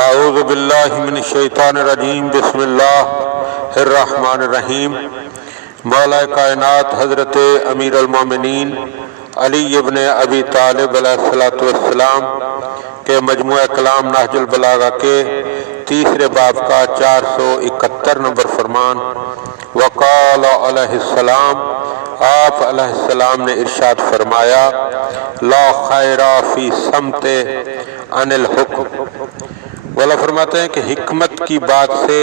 اعوذ باللہ من الشیطان الرجیم، بسم اللہ الرحمن الرحیم۔ مولا کائنات حضرت امیر المومنین علی ابن ابی طالب علیہ السلام کے مجموعہ کلام نہج البلاغہ کے تیسرے باب کا 471 نمبر فرمان، وقال علیہ السلام، آپ علیہ السلام نے ارشاد فرمایا، لا خیر فی سمت عن الحکم۔ والا فرماتے ہیں کہ حکمت کی بات سے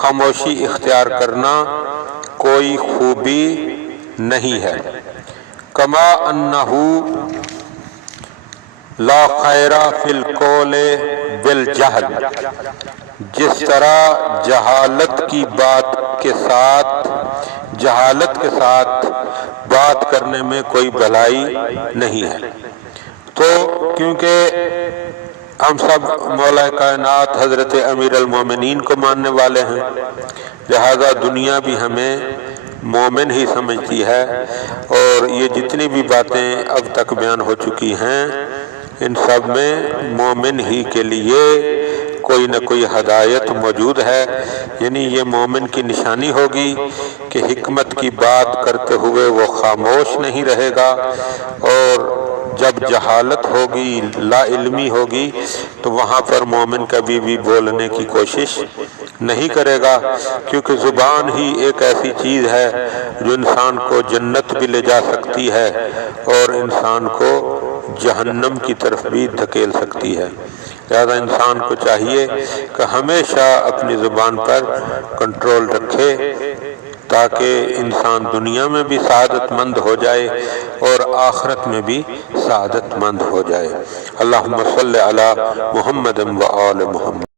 خاموشی اختیار کرنا کوئی خوبی نہیں ہے۔ کما انہو لا خیر فی القول بالجہل، جس طرح جہالت کے ساتھ بات کرنے میں کوئی بھلائی نہیں ہے۔ تو کیونکہ ہم سب مولا کائنات حضرت امیر المومنین کو ماننے والے ہیں، لہذا دنیا بھی ہمیں مومن ہی سمجھتی ہے، اور یہ جتنی بھی باتیں اب تک بیان ہو چکی ہیں ان سب میں مومن ہی کے لیے کوئی نہ کوئی ہدایت موجود ہے۔ یعنی یہ مومن کی نشانی ہوگی کہ حکمت کی بات کرتے ہوئے وہ خاموش نہیں رہے گا، اور جب جہالت ہوگی، لا علمی ہوگی، تو وہاں پر مومن کبھی بھی بولنے کی کوشش نہیں کرے گا، کیونکہ زبان ہی ایک ایسی چیز ہے جو انسان کو جنت بھی لے جا سکتی ہے اور انسان کو جہنم کی طرف بھی دھکیل سکتی ہے۔ لہذا انسان کو چاہیے کہ ہمیشہ اپنی زبان پر کنٹرول رکھے، تاکہ انسان دنیا میں بھی سعادت مند ہو جائے اور آخرت میں بھی سعادت مند ہو جائے۔ اللہم صلی علی محمد و آل محمد۔